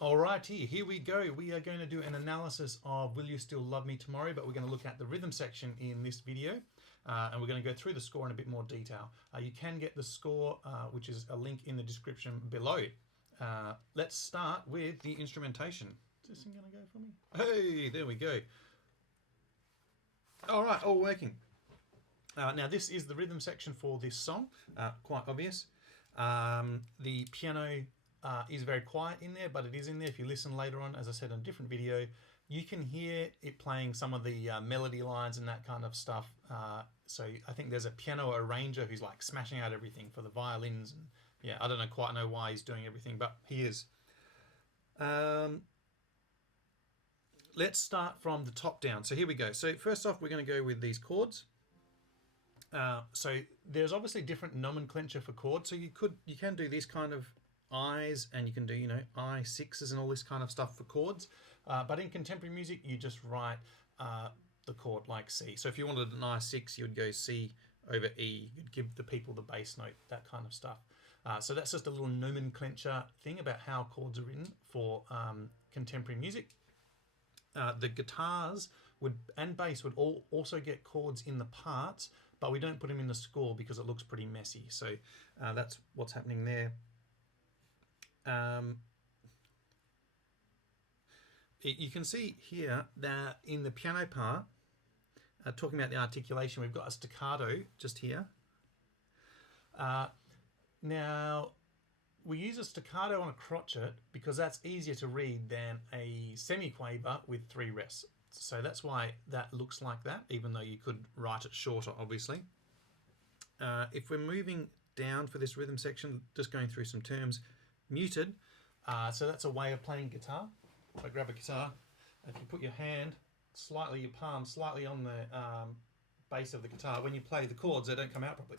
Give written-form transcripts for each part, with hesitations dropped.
Alrighty, here we go. We are going to do an analysis of Will You Still Love Me Tomorrow, but we're going to look at the rhythm section in this video, and we're going to go through the score in a bit more detail. You can get the score, which is a link in the description below. Let's start with the instrumentation. Is this thing going to go for me? Hey, there we go. Alright, all working. Now this is the rhythm section for this song, quite obvious. The piano is very quiet in there, but it is in there. If you listen later on, as I said in a different video, you can hear it playing some of the melody lines and that kind of stuff. So I think there's a piano arranger who's like smashing out everything for the violins. And yeah, I don't quite know why he's doing everything, but he is. Let's start from the top down. So here we go. So first off, we're going to go with these chords. So there's obviously different nomenclature for chords. So you can do this kind of I's, and you can do, you know, I6s and all this kind of stuff for chords. But in contemporary music, you just write the chord like C. So if you wanted an I6, you would go C over E. You'd give the people the bass note, that kind of stuff. So that's just a little nomenclature thing about how chords are written for contemporary music. The guitars and bass would also get chords in the parts, but we don't put them in the score because it looks pretty messy. So that's what's happening there. You can see here that in the piano part, talking about the articulation, we've got a staccato just here. Now, we use a staccato on a crotchet because that's easier to read than a semiquaver with 3 rests. So that's why that looks like that, even though you could write it shorter, obviously. If we're moving down for this rhythm section, just going through some terms, muted. So that's a way of playing guitar. If I grab a guitar, if you put your hand slightly, your palm slightly on the base of the guitar, when you play the chords, they don't come out properly.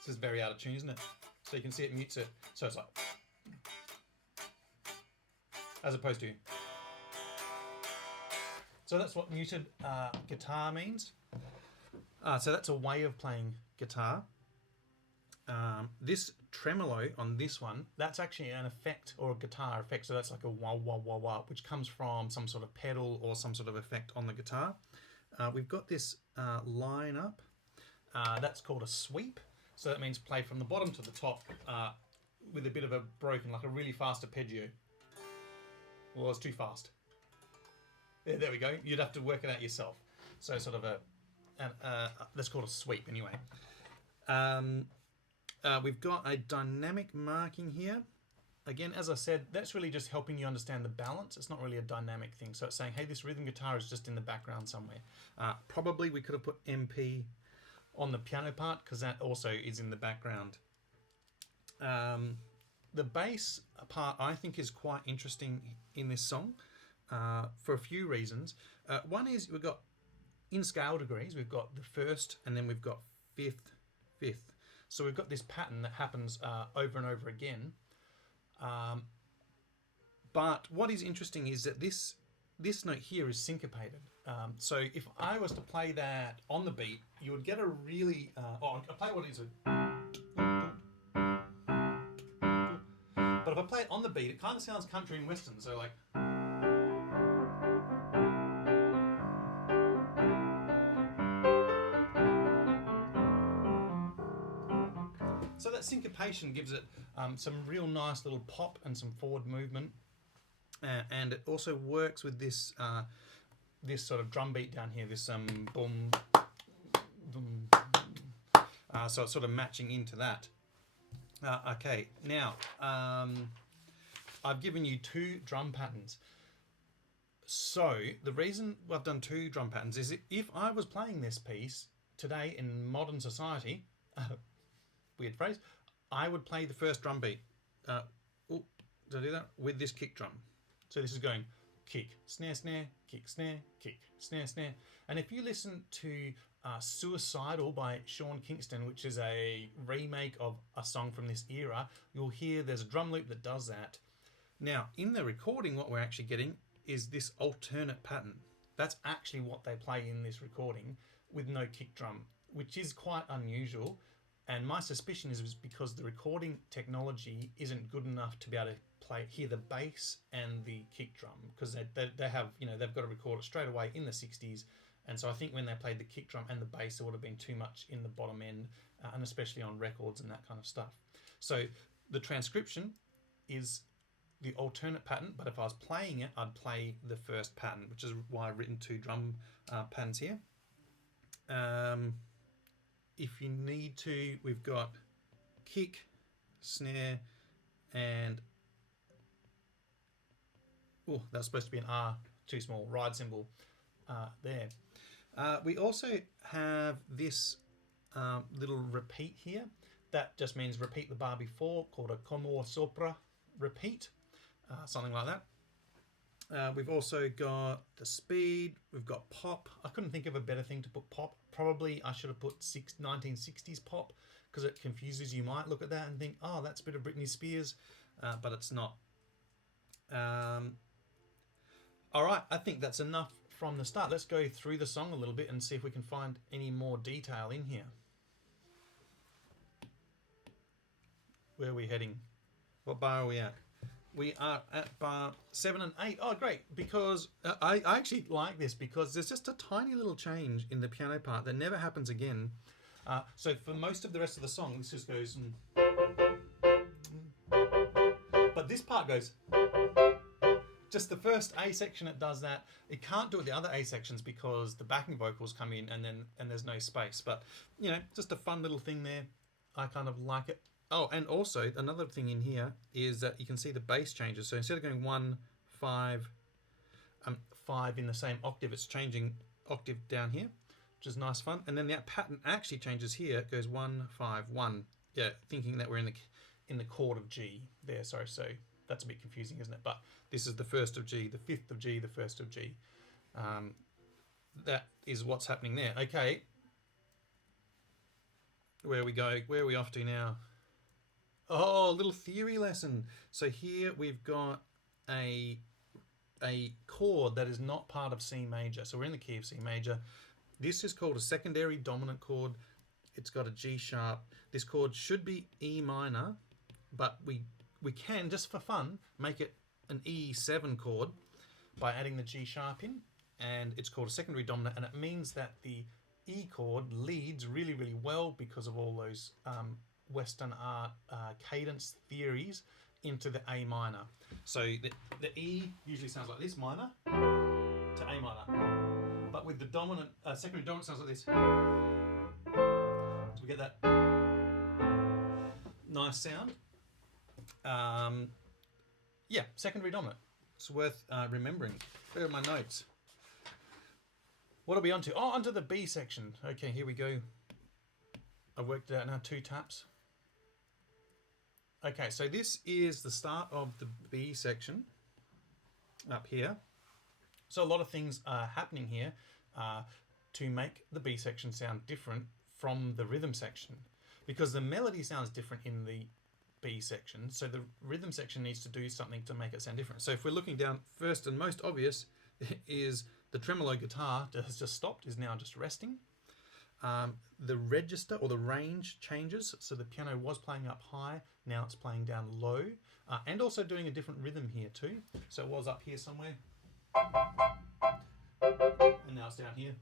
This is very out of tune, isn't it? So you can see it mutes it. So it's like, as opposed to. So that's what muted guitar means. So that's a way of playing guitar. This tremolo on this one, that's actually an effect or a guitar effect. So that's like a wah, wah, wah, wah, which comes from some sort of pedal or some sort of effect on the guitar. We've got this line up. That's called a sweep. So that means play from the bottom to the top with a bit of a broken, like a really fast arpeggio. Well, it's too fast. Yeah, there we go. You'd have to work it out yourself. So sort of that's called a sweep anyway. We've got a dynamic marking here. Again, as I said, that's really just helping you understand the balance. It's not really a dynamic thing. So it's saying, hey, this rhythm guitar is just in the background somewhere. Probably we could have put MP on the piano part because that also is in the background. The bass part I think is quite interesting in this song for a few reasons. One is we've got, in scale degrees, we've got the first and then we've got fifth, fifth. So we've got this pattern that happens over and over again. But what is interesting is that this note here is syncopated. So if I was to play that on the beat, you would get a really... I'll play what is it. But if I play it on the beat, it kind of sounds country and western. So like... So that syncopation gives it some real nice little pop and some forward movement. And it also works with this this sort of drum beat down here, this boom, boom. So it's sort of matching into that. Okay, now I've given you 2 drum patterns. So the reason I've done 2 drum patterns is if I was playing this piece today in modern society, weird phrase, I would play the first drum beat. Did I do that? With this kick drum. So this is going kick, snare, snare, kick, snare, kick, snare, snare. And if you listen to Suicidal by Sean Kingston, which is a remake of a song from this era, you'll hear there's a drum loop that does that. Now, in the recording, what we're actually getting is this alternate pattern. That's actually what they play in this recording with no kick drum, which is quite unusual. And my suspicion is because the recording technology isn't good enough to be able to hear the bass and the kick drum, because they have, they've got to record it straight away in the 60s. And so I think when they played the kick drum and the bass, there would have been too much in the bottom end, and especially on records and that kind of stuff. So the transcription is the alternate pattern, but if I was playing it, I'd play the first pattern, which is why I've written 2 drum patterns here. If you need to, we've got kick, snare, and that's supposed to be an R, too small, ride cymbal there. We also have this little repeat here. That just means repeat the bar before, called a como sopra repeat, something like that. We've also got the speed, we've got pop. I couldn't think of a better thing to put pop. Probably I should have put 1960s pop, because it confuses. You might look at that and think, oh, that's a bit of Britney Spears, but it's not. All right, I think that's enough from the start. Let's go through the song a little bit and see if we can find any more detail in here. Where are we heading? What bar are we at? We are at bar 7 and 8. Oh, great, because I actually like this, because there's just a tiny little change in the piano part that never happens again. So for most of the rest of the song, this just goes... But this part goes... Just the first A section, it does that. It can't do it the other A sections because the backing vocals come in and there's no space. But, just a fun little thing there. I kind of like it. Oh, and also another thing in here is that you can see the bass changes. So instead of going 1, 5, 5 in the same octave, it's changing octave down here, which is nice fun. And then that pattern actually changes here. It goes 1, 5, 1. Yeah, thinking that we're in the chord of G there. Sorry, so that's a bit confusing, isn't it? But this is the 1st of G, the 5th of G, the 1st of G. That is what's happening there. Okay. Where are we going? Where are we off to now? Oh, a little theory lesson. So here we've got a chord that is not part of C major. So we're in the key of C major. This is called a secondary dominant chord. It's got a G sharp. This chord should be E minor, but we can, just for fun, make it an E7 chord by adding the G sharp in, and it's called a secondary dominant, and it means that the E chord leads really, really well because of all those Western art cadence theories into the A minor. So the E usually sounds like this, minor to A minor, but with the dominant secondary dominant sounds like this. So we get that nice sound. Yeah, secondary dominant. It's worth remembering. Where are my notes? What are we onto? Oh, onto the B section. Okay, here we go. I've worked it out now, 2 taps. Okay, so this is the start of the B section up here. So a lot of things are happening here to make the B section sound different from the rhythm section, because the melody sounds different in the B section, so the rhythm section needs to do something to make it sound different. So if we're looking down, first and most obvious is the tremolo guitar has just stopped, is now just resting. The register or the range changes, so the piano was playing up high, now it's playing down low, and also doing a different rhythm here too. So it was up here somewhere, and now it's down here.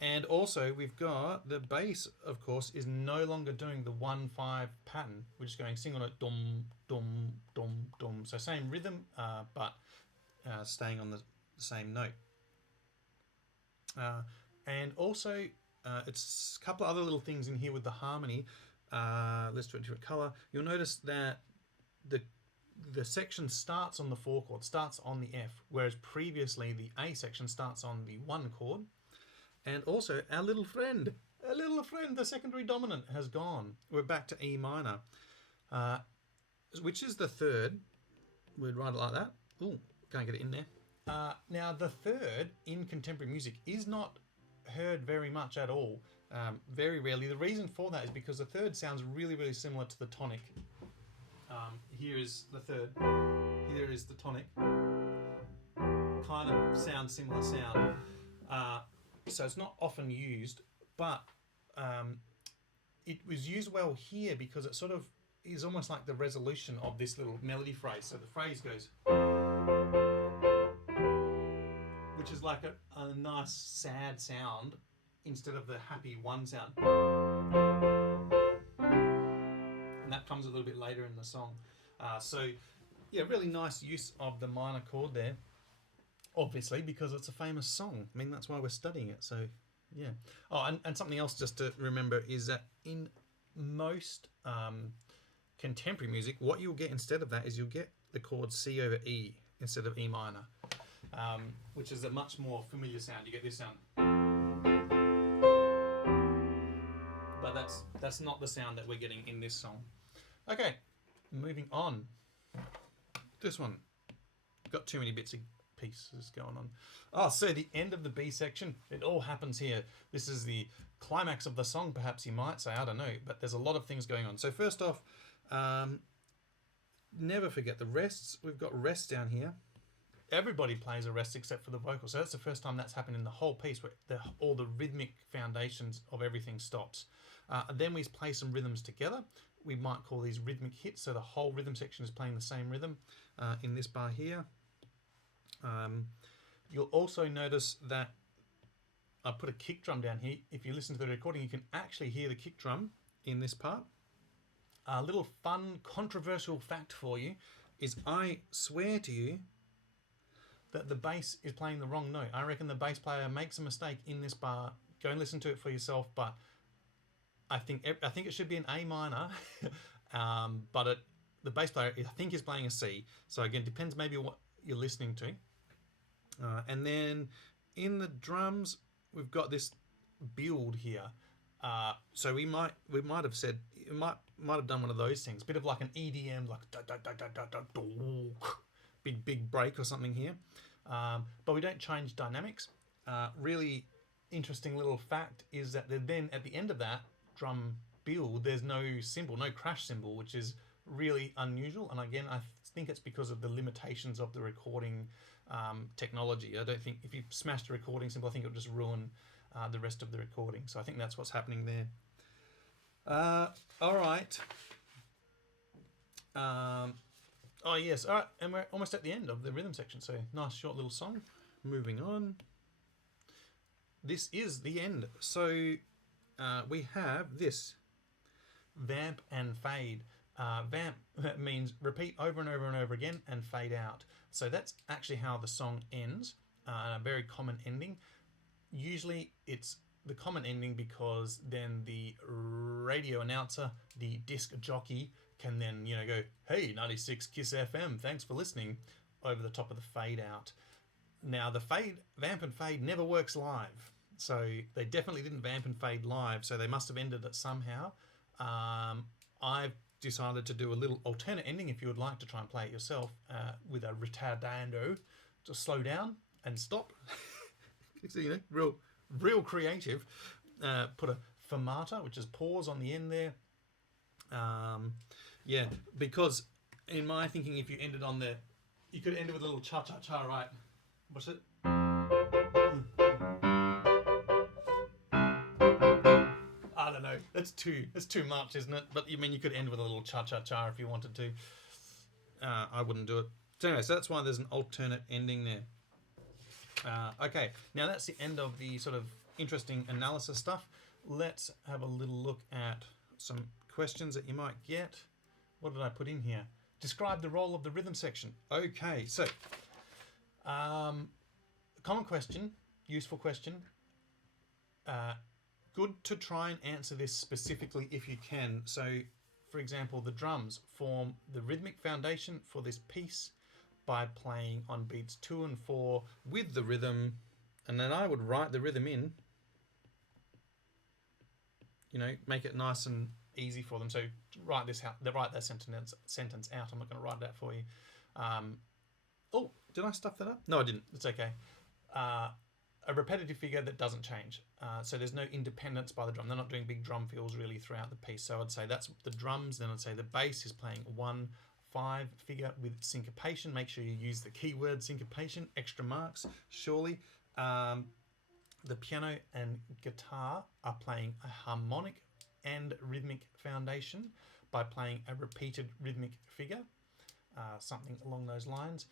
And also we've got the bass, of course, is no longer doing the 1-5 pattern. We're just going single note, dum, dum, dum, dum. So same rhythm, but staying on the same note. And also, it's a couple of other little things in here with the harmony. Let's do a different color. You'll notice that the section starts on the 4 chord, starts on the F, whereas previously the A section starts on the 1 chord. And also, our little friend, the secondary dominant has gone. We're back to E minor, which is the 3rd. We'd write it like that. Ooh, can't get it in there. Now, the 3rd in contemporary music is not heard very much at all. Very rarely. The reason for that is because the 3rd sounds really, really similar to the tonic. Here is the 3rd. Here is the tonic. Kind of sounds similar sound. So it's not often used, but it was used well here because it sort of is almost like the resolution of this little melody phrase. So the phrase goes, which is like a nice sad sound instead of the happy one sound. And that comes a little bit later in the song. So yeah, really nice use of the minor chord there. Obviously, because it's a famous song. I mean, that's why we're studying it. So yeah. Oh, and something else just to remember is that in most contemporary music, what you'll get instead of that is you'll get the chord C over E instead of E minor, which is a much more familiar sound. You get this sound, but that's not the sound that we're getting in this song. Okay, moving on. This one got too many bits of pieces going on. Oh, so the end of the B section, it all happens here. This is the climax of the song, perhaps you might say, I don't know, but there's a lot of things going on. So first off, never forget the rests. We've got rests down here. Everybody plays a rest except for the vocal. So that's the first time that's happened in the whole piece, where all the rhythmic foundations of everything stops. Then we play some rhythms together. We might call these rhythmic hits. So the whole rhythm section is playing the same rhythm in this bar here. You'll also notice that I put a kick drum down here. If you listen to the recording, you can actually hear the kick drum in this part. A little fun, controversial fact for you is I swear to you that the bass is playing the wrong note. I reckon the bass player makes a mistake in this bar. Go and listen to it for yourself, but I think it should be an A minor, but the bass player, I think, is playing a C. So again, depends maybe what you're listening to. And then in the drums, we've got this build here. So we might have said, it might have done one of those things, bit of like an EDM, like da, da, da, da, da, da, da, big break or something here. But we don't change dynamics. Really interesting little fact is that then at the end of that drum build, there's no cymbal, no crash cymbal, which is really unusual. And again, I think it's because of the limitations of the recording technology. I don't think if you smashed a recording cymbal, I think it would just ruin the rest of the recording. So I think that's what's happening there. All right. Oh yes, all right, and we're almost at the end of the rhythm section. So nice short little song. Moving on. This is the end. So we have this vamp and fade. Vamp means repeat over and over and over again and fade out. So that's actually how the song ends, a very common ending. Usually it's the common ending because then the radio announcer, the disc jockey, can then, go, hey, 96 Kiss FM, thanks for listening, over the top of the fade out. Now the vamp and fade never works live. So they definitely didn't vamp and fade live, so they must have ended it somehow. I've decided to do a little alternate ending if you would like to try and play it yourself with a retardando to slow down and stop. So, real creative. Put a fermata, which is pause on the end there. Yeah, because in my thinking, if you ended on you could end it with a little cha-cha-cha, right? What's it? I don't know. That's too much, isn't it? But you could end with a little cha-cha-cha if you wanted to. I wouldn't do it. So anyway, so that's why there's an alternate ending there. Okay, now that's the end of the sort of interesting analysis stuff. Let's have a little look at some questions that you might get. What did I put in here? Describe the role of the rhythm section. Okay, so common question, useful question. Good to try and answer this specifically if you can. So, for example, the drums form the rhythmic foundation for this piece by playing on beats 2 and 4 with the rhythm, and then I would write the rhythm in. Make it nice and easy for them. So write that sentence out. I'm not going to write that for you. Oh, did I stuff that up? No, I didn't. It's okay. A repetitive figure that doesn't change. So there's no independence by the drum. They're not doing big drum fills really throughout the piece. So I'd say that's the drums. Then I'd say the bass is playing 1/5 figure with syncopation. Make sure you use the keyword syncopation. Extra marks, surely. The the piano and guitar are playing a harmonic and rhythmic foundation by playing a repeated rhythmic figure, something along those lines.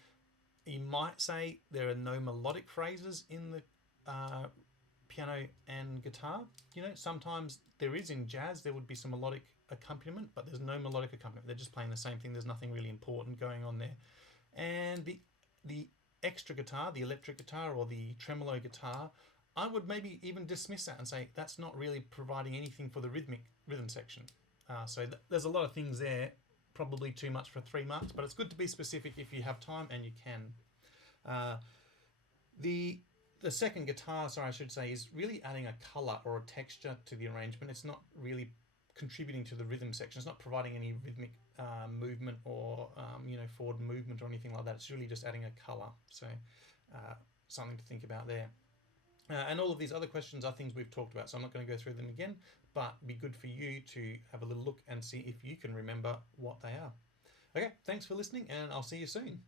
You might say there are no melodic phrases in the piano and guitar. You know, sometimes there is in jazz, there would be some melodic accompaniment, but there's no melodic accompaniment. They're just playing the same thing. There's nothing really important going on there. And the extra guitar, the electric guitar or the tremolo guitar, I would maybe even dismiss that and say that's not really providing anything for the rhythm section. So there's a lot of things there, probably too much for 3 marks, but it's good to be specific if you have time and you can. The second guitar, sorry, I should say, is really adding a colour or a texture to the arrangement. It's not really contributing to the rhythm section. It's not providing any rhythmic movement or forward movement or anything like that. It's really just adding a colour. So something to think about there. And all of these other questions are things we've talked about, so I'm not going to go through them again, but it'd be good for you to have a little look and see if you can remember what they are. Okay, thanks for listening, and I'll see you soon.